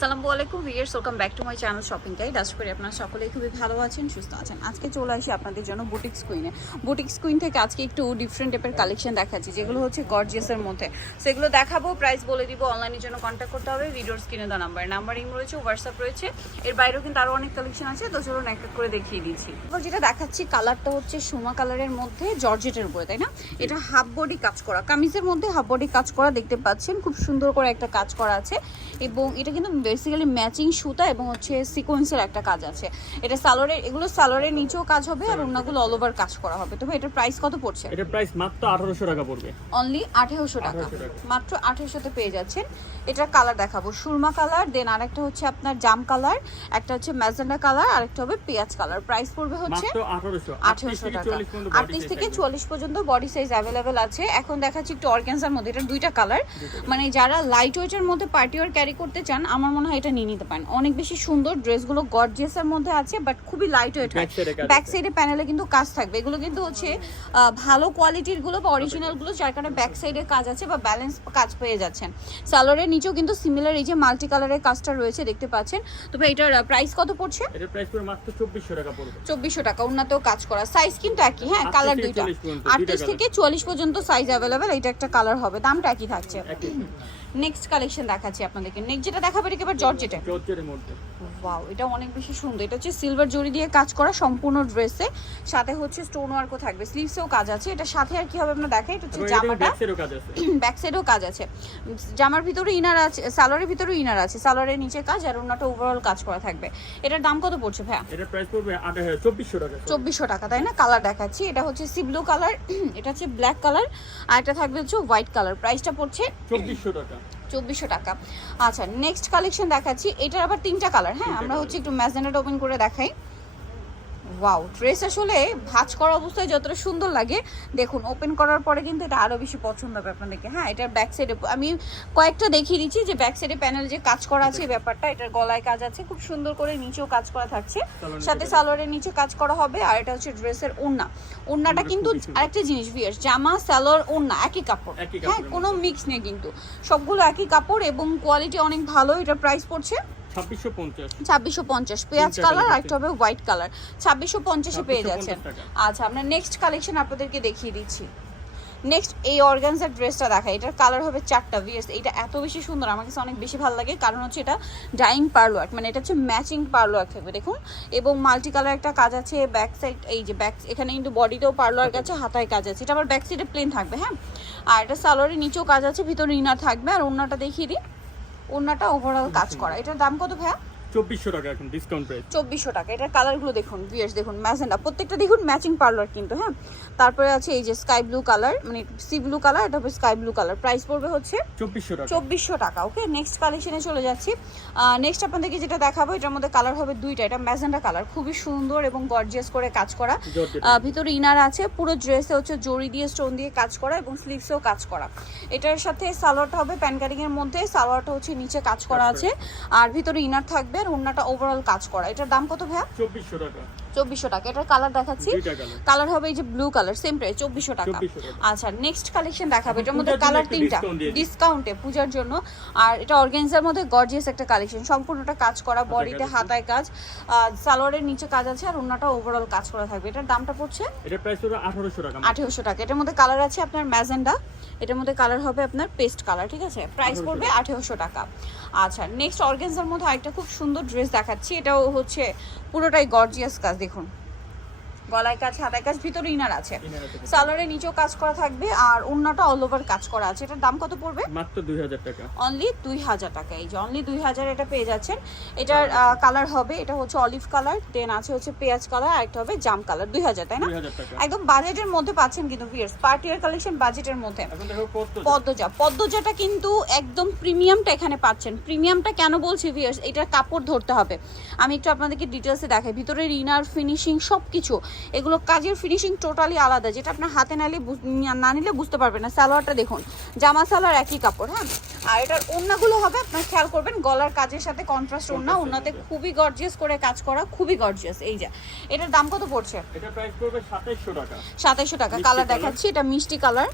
আসসালামু আলাইকুম viewers welcome back to my channel shopping guide আশা করি আপনারা সকলেই খুবই ভালো আছেন, সুস্থ আছেন। আজকে চলে আসি আপনাদের জন্য বুটিক্স কুইনে বুটিক্স কুইন থেকে আজকে একটু ডিফারেন্ট টাইপের কালেকশন দেখাচ্ছি, যেগুলো হচ্ছে গর্জিয়াসের মধ্যে। সেগুলো দেখাবো প্রাইস বলে দিব অনলাইনের জন্য কন্ট্যাক্ট করতে হবে ভিডিওর স্ক্রিনে দেওয়া নাম্বার নাম্বার ইম রয়েছে হোয়াটসঅ্যাপ রয়েছে, এর বাইরেও কিন্তু আরও অনেক কালেকশন আছে, তো চলুন এক এক করে দেখিয়ে দিচ্ছি। এবার যেটা দেখাচ্ছি কালারটা হচ্ছে সুমা কালারের মধ্যে জর্জেটের উপরে, তাই না? এটা হাফ বডি কাজ করা। কামিজের মধ্যে হাফ বডি কাজ করা দেখতে পাচ্ছেন, খুব সুন্দর করে একটা কাজ করা আছে। এবং এটা কিন্তু বেসিক্যালি ম্যাচিং সুতা এবং হচ্ছে সিকোয়েন্সের একটা কাজ আছে। এটা সালোয়ারের এগুলো সালোয়ারের নিচেও কাজ হবে আর অন্যগুলো অল ওভার কাজ করা হবে। তবে এটার প্রাইস কত পড়ছে? এটা প্রাইস মাত্র আঠারোশো টাকা পড়বে। অনলি আঠেরোশো টাকা। 1800 টাকা। মাত্র আঠেরোশোতে পেয়ে যাচ্ছেন। এটার কালার দেখাবো। সুরমা কালার দেন আরেকটা হচ্ছে আপনার জাম কালার একটা হচ্ছে ম্যাজেন্ডা কালার আরেকটা হবে পেঁয়াজ কালার প্রাইস পড়বে হচ্ছে মাত্র আঠারোশো। আঠেরোশো টাকা। আটত্রিশ থেকে চুয়াল্লিশ পর্যন্ত বডি সাইজ অ্যাভেলেবেল আছে। এখন দেখাচ্ছি একটু অর্গ্যানজার মধ্যে। এটা দুইটা কালার মানে যারা লাইট ওয়েটের মধ্যে পার্টি ওয়ার ক্যারি করতে চান আমার মনে হয় এটা নিয়ে নিতে পারেন। অনেক বেশি সুন্দর ড্রেসগুলো গর্জিয়াসের মধ্যে আছে বাট খুবই লাইট ওয়েট ব্যাক। সাইডে প্যানেলে কিন্তু কাজ থাকবে। এগুলো কিন্তু হচ্ছে ভালো কোয়ালিটিরগুলো বা অরিজিনালগুলো যার কারণে ব্যাক সাইডে কাজ আছে বা ব্যালেন্স কাজ পেয়ে যাচ্ছেন। সালোয়ারের নিচেও কিন্তু সিমিলার এই যে মাল্টি কালারের কাজটা রয়েছে দেখতে পাচ্ছেন। তবে এটার প্রাইস কত পড়ছে? এটা প্রাইস পড়বে মাত্র চব্বিশশো টাকা পড়বে। চব্বিশশো টাকা উন্নতেও কাজ করা। সাইজ কিন্তু একই হ্যাঁ কালার দুইটা। 40 আটত্রিশ থেকে চুয়াল্লিশ পর্যন্ত সাইজ অ্যাভেলেবেল এটা একটা কালার হবে। দামটা একই থাকছে। নেক্সট কালেকশন দেখাচ্ছি আপনাদেরকে। নেক্সট যেটা দেখাবে এটা এবার জর্জেটে চর্চের মধ্যে। ওয়াও এটা অনেক বেশি সুন্দর। এটা হচ্ছে সিলভার জরি দিয়ে কাজ করা সম্পূর্ণ ড্রেসে সাথে হচ্ছে স্টোন ওয়ার্কও থাকবে। স্লিভসেও কাজ আছে। এটা সাথে আর কি হবে আপনার দেখে এটা হচ্ছে জামাটা। ব্যাক সাইডেও কাজ আছে। জামার ভিতরে ইনার আছে সালোয়ারের ভিতরেও ইনার আছে। সালোয়ারের নিচে কাজ আর অন্যটা ওভারঅল কাজ করা থাকবে। এটার দাম কত পড়ছে ভাইয়া? এটা প্রাইস পড়বে আঠারো চব্বিশশো টাকা চব্বিশশো টাকা তাই না? কালার দেখাচ্ছি। এটা হচ্ছে সি ব্লু কালার এটা হচ্ছে ব্ল্যাক কালার আর এটা থাকবে হচ্ছে হোয়াইট কালার প্রাইসটা পড়ছে চব্বিশশো টাকা। চব্বিশশো টাকা। আচ্ছা নেক্সট কালেকশন দেখাচ্ছি। এটার আবার তিনটা কালার হ্যাঁ? আমরা হচ্ছে একটু ম্যাজেন্ডাটা ওপেন করে দেখাই। ওয়াও ড্রেস আসলে ভাঁজ করা অবস্থায় যতটা সুন্দর লাগে দেখুন ওপেন করার পরে কিন্তু এটা আরও বেশি পছন্দ হবে আপনাদেরকে। হ্যাঁ এটার ব্যাক সাইডে আমি কয়েকটা দেখিয়ে দিচ্ছি যে ব্যাক সাইডে প্যানেল যে কাজ করা আছে এই ব্যাপারটা এটার গলায় কাজ আছে খুব সুন্দর করে নিচেও কাজ করা থাকছে। সাথে সালোয়ারের নিচে কাজ করা হবে আর এটা হচ্ছে ড্রেসের ওড়না। ওড়নাটা কিন্তু আরেকটা জিনিস ভিয়ার্স জামা সালোয়ার ওড়না একই কাপড়। হ্যাঁ কোনো মিক্স নেই কিন্তু। সবগুলো একই কাপড় এবং কোয়ালিটি অনেক ভালো এটার প্রাইস পড়ছে। ছাব্বিশশো পঞ্চাশ। পেঁয়াজ কালার আর একটা হবে হোয়াইট কালার। ছাব্বিশশো পঞ্চাশে পেয়ে 2650 যাচ্ছেন। আচ্ছা আমরা নেক্সট কালেকশন আপনাদেরকে দেখিয়ে দিচ্ছি। নেক্সট এই অর্গানজার ড্রেসটা দেখা এটার কালার হবে চারটা এটা এত বেশি সুন্দর আমার কাছে অনেক বেশি ভালো লাগে। কারণ হচ্ছে এটা ডাইং পার্ল ওয়ার্ক মানে এটা হচ্ছে ম্যাচিং পার্ল ওয়ার্ক থাকবে দেখুন। এবং মাল্টি কালার একটা কাজ আছে ব্যাক সাইড এই যে ব্যাক এখানে কিন্তু বডিতেও পার্ল ওয়ার্ক আছে হাতায় কাজ আছে। এটা আবার ব্যাক সাইডে প্লেন থাকবে হ্যাঁ? আর এটা সালোয়ারের নিচেও কাজ আছে ভিতরে ইনার থাকবে। আর ওড়নাটা দেখিয়ে দিই। ওড়নাটা ওভারঅল কাজ করা। এটার দাম কত ভাইয়া? চব্বিশশো টাকা এখন ডিসকাউন্ট প্রাইস চব্বিশশো টাকা। এটার কালারগুলো দেখুন ভিয়ার্স দেখুন ম্যাজেন্ডা প্রত্যেকটা দেখুন ম্যাচিং পার্লার কিন্তু হ্যাঁ? তারপরে আছে এই যে স্কাই ব্লু কালার মানে সি ব্লু কালার এটা স্কাই ব্লু কালার প্রাইস পড়বে হচ্ছে চব্বিশশো টাকা। চব্বিশশো টাকা ওকে নেক্সট কালেকশনে চলে যাচ্ছি। নেক্সট আপনাদেরকে যেটা দেখাবো এটার মধ্যে কালার হবে দুইটা। এটা ম্যাজেন্ডা কালার খুবই সুন্দর এবং গর্জিয়াস করে কাজ করা। ভিতরে ইনার আছে পুরো ড্রেসে হচ্ছে জড়ি দিয়ে স্টোন দিয়ে কাজ করা এবং স্লিভসেও কাজ করা। এটার সাথে সালোয়ারটা হবে প্যান কাটিং এর মধ্যে। সালোয়ারটা হচ্ছে নিচে কাজ করা আছে। আর ভিতরে ইনার থাকবে ওড়নাটা ওভারঅল কাজ করা। এটার দাম কত ভাইয়া? চব্বিশশো টাকা। চব্বিশশো টাকা। এটার কালার দেখাচ্ছি। কালার হবে এই যে ব্লু কালার সেম প্রাইস চব্বিশশো টাকা। আচ্ছা নেক্সট কালেকশন দেখাবে। এটার মধ্যে কালার তিনটা। ডিসকাউন্টে পূজার জন্য। আর এটা অর্গানজার মধ্যে গর্জিয়াস একটা কালেকশন সম্পূর্ণটা কাজ করা বডিতে হাতায় কাজ। সালোয়ারের নিচে কাজ আছে আর অন্যটা ওভারঅল কাজ করা থাকবে। এটার দামটা পড়ছে? এটা প্রাইস পড়বে আঠারোশো টাকা। আঠেরোশো টাকা। এটার মধ্যে কালার আছে আপনার ম্যাজেন্ডা। এটার মধ্যে কালার হবে আপনার পেস্ট কালার ঠিক আছে? প্রাইস পড়বে আঠেরোশো টাকা। আচ্ছা নেক্সট অর্গেন্সার মধ্যে আরেকটা খুব সুন্দর ড্রেস দেখাচ্ছি। এটাও হচ্ছে পুরোটাই গর্জিয়াস কাজ। দেখুন গলায় কাজ হাতায় কাজ ভিতরে ইনার আছে। ইনার সালোয়ারের নিচেও কাজ করা থাকবে আর অন্যটা অল ওভার কাজ করা আছে। এটার দাম কত পড়বে? মাত্র দুই হাজার টাকা। অনলি দুই হাজার টাকা। এই যে অনলি দুই হাজার এটা পেয়ে যাচ্ছেন। এটার কালার হবে এটা হচ্ছে অলিভ কালার দেন আছে হচ্ছে পেঁয়াজ কালার আর একটা হবে জাম কালার দুই হাজার তাই না? একদম বাজেটের মধ্যে পাচ্ছেন কিন্তু ভিয়ার্স পার্টিয়ার কালেকশন বাজেটের মধ্যে। পদ্মজা। পদ্মজাটা কিন্তু একদম প্রিমিয়ামটা এখানে পাচ্ছেন। প্রিমিয়ামটা কেন বলছি ভিয়ার্স এটার কাপড় ধরতে হবে। আমি একটু আপনাদেরকে ডিটেলসে দেখাই। ভিতরে রিনার ফিনিশিং সব কিছু এগুলো কাজের ফিনিশিং টোটালি আলাদা যেটা আপনার হাতে নালে না নিলে বুঝতে পারবেন না। সালোয়ারটা দেখুন জামা সালোয়ার একই কাপড় হ্যাঁ? আর এটার ওড়নাগুলো হবে আপনার খেয়াল করবেন গলার কাজের সাথে কন্ট্রাস্ট ওড়না ওনাতে খুবই গর্জিয়াস করে কাজ করা খুবই গর্জিয়াস এই যা। এটার দাম কত পড়ছে? এটা প্রাইস পড়বে সাতাইশশো টাকা। সাতাইশশো টাকা কালার দেখাচ্ছি এটা মিষ্টি কালার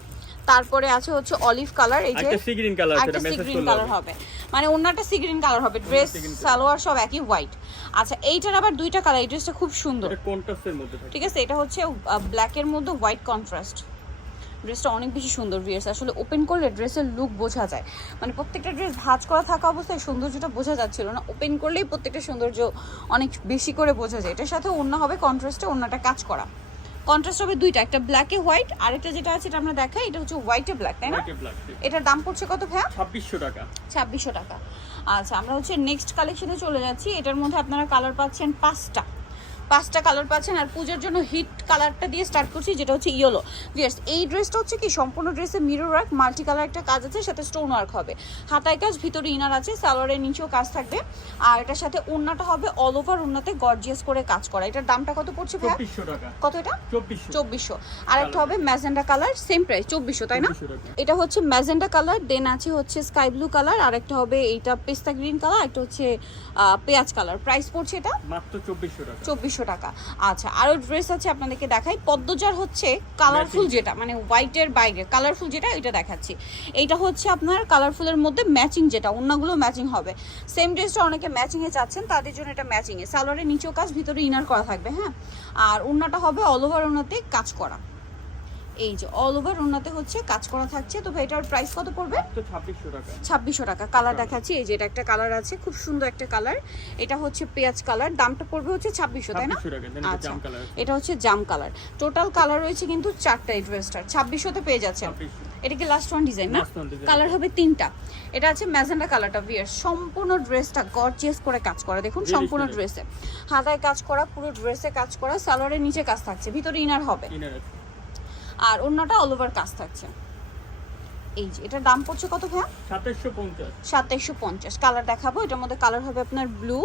তারপরে আছে হচ্ছে অলিভ কালার এই যে একটা sea green colour sea green colour হবে। মানে অন্যটা সি গ্রিন কালার হবে ড্রেস। সালোয়ার সব একই হোয়াইট আচ্ছা এইটার আবার দুইটা কালার এই ড্রেসটা খুব সুন্দর। কন্ট্রাস্টের মধ্যে ঠিক আছে এটা হচ্ছে ব্ল্যাকের মধ্যে হোয়াইট কন্ট্রাস্ট ড্রেসটা অনেক বেশি সুন্দর ভিয়ার্স আসলে ওপেন করলে ড্রেসের লুক বোঝা যায়। মানে প্রত্যেকটা ড্রেস ভাঁজ করা থাকা অবস্থায় সৌন্দর্যটা বোঝা যাচ্ছিল না। ওপেন করলেই প্রত্যেকটা সৌন্দর্য অনেক বেশি করে বোঝা যায়। এটার সাথে অন্য হবে কন্ট্রাস্টে অন্যটা কাজ করা। কন্ট্রাস্ট হবে দুইটা একটা ব্ল্যাকে হোয়াইট আর একটা যেটা আছে এটা আমরা দেখাই এটা হচ্ছে হোয়াইটে ব্ল্যাক তাই না? এটার দাম পড়ছে কত ভাইয়া? ছাব্বিশশো টাকা। ছাব্বিশশো টাকা। আচ্ছা আমরা হচ্ছে নেক্সট কালেকশনে চলে যাচ্ছি। এটার মধ্যে আপনারা কালার পাচ্ছেন পাঁচটা। পাঁচটা কালার পাচ্ছেন আর পুজোর জন্য হিট কালারটা দিয়ে স্টার্ট করছি যেটা হচ্ছে ইয়েলো ভিয়ার্স এই ড্রেসটা হচ্ছে কি সম্পূর্ণ ড্রেসে মিরর ওয়ার্ক মাল্টি কালার একটা কাজ আছে সাথে স্টোন ওয়ার্ক হবে। হাতায় কাজ ভিতরে ইনার আছে সালোয়ারের নিচেও কাজ থাকবে। আর এটার সাথে ওড়নাটা হবে অল ওভার ওড়নাতে গর্জিয়াস করে কাজ করা। এটার দামটা কত পড়ছে টাকা। কত এটা? চব্বিশশো। চব্বিশশো। আর একটা হবে ম্যাজেন্ডা কালার সেম প্রাইস চব্বিশশো তাই না? এটা হচ্ছে ম্যাজেন্ডা কালার দেন আছে হচ্ছে স্কাই ব্লু কালার আর একটা হবে এইটা পেস্তা গ্রিন কালার একটা হচ্ছে পেঁয়াজ কালার। প্রাইস পড়ছে এটা? মাত্র চব্বিশশো টাকা। চব্বিশশো টাকা। আচ্ছা আরও ড্রেস আছে আপনাদেরকে দেখাই। পদ্মজার হচ্ছে কালারফুল যেটা মানে হোয়াইটের বাইরে। কালারফুল যেটা এটা দেখাচ্ছি। এইটা হচ্ছে আপনার কালারফুলের মধ্যে ম্যাচিং যেটা অন্যগুলো ম্যাচিং হবে। সেম ড্রেসটা অনেকে ম্যাচিংয়ে চাচ্ছেন তাদের জন্য এটা ম্যাচিংয়ে সালোয়ারের নিচেও কাজ ভিতরে ইনার করা থাকবে হ্যাঁ? আর ওড়নাটা হবে অল ওভার ওনাতে কাজ করা। এই যে অল ওভার ওড়নাতে হচ্ছে কাজ করা থাকছে। তো এটার প্রাইস কত পড়বে? ছাব্বিশশো টাকা। ছাব্বিশশো টাকা। কালার দেখাচ্ছি। এই যে এটা একটা কালার আছে খুব সুন্দর একটা কালার এটা হচ্ছে পেঁয়াজ কালার দামটা পড়বে হচ্ছে ছাব্বিশশো তাই না? আচ্ছা। এটা হচ্ছে জাম কালার টোটাল কালার রয়েছে কিন্তু চারটা এই ড্রেসটার ছাব্বিশশোতে পেয়ে ছাব্বিশশো। এটা কি লাস্ট ওয়ান ডিজাইন না। কালার হবে তিনটা। এটা আছে ম্যাজেন্ডা কালারটা বিয়ার সম্পূর্ণ ড্রেসটা গর্জিয়াস করে কাজ করা। দেখুন সম্পূর্ণ ড্রেসে হাতায় কাজ করা পুরো ড্রেসে কাজ করা সালোয়ারের নিচে কাজ থাকছে। ভিতরে ইনার হবে। আর অন্যটা অল ওভার কাজ থাকছে। এই যে এটার দাম পড়ছে কত ভাইয়া? সাতাশশো পঞ্চাশ। সাতাইশশো পঞ্চাশ। কালার দেখাবো এটার মধ্যে কালার হবে আপনার ব্লু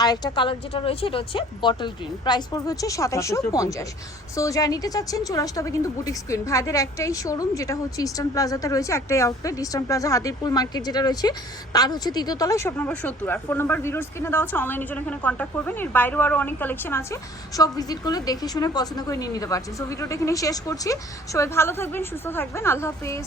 আর একটা কালার যেটা রয়েছে এটা হচ্ছে বটল গ্রিন প্রাইস পড়বে হচ্ছে সাতাইশশো পঞ্চাশ। সো যারা নিতে চাচ্ছেন চলে আসতে হবে কিন্তু বুটিক স্ক্রিন ভাইদের একটাই শোরুম যেটা হচ্ছে ইস্টার্ন প্লাজাতে রয়েছে একটাই outlet eastern plaza Hatirpool market যেটা রয়েছে তার হচ্ছে তৃতীয় তলায় শপ নম্বর সত্তর। আর ফোন নাম্বার ভিডিওর স্ক্রিনে দেওয়া হচ্ছে অনলাইনের জন্য এখানে কন্ট্যাক্ট করবেন। এর বাইরেও আরও অনেক কালেকশন আছে সব ভিজিট করলে দেখে শুনে পছন্দ করে নিয়ে নিতে পারছেন। সো ভিডিওটা এখানে শেষ করছি। সবাই ভালো থাকবেন সুস্থ থাকবেন। আল্লাহ হাফেজ।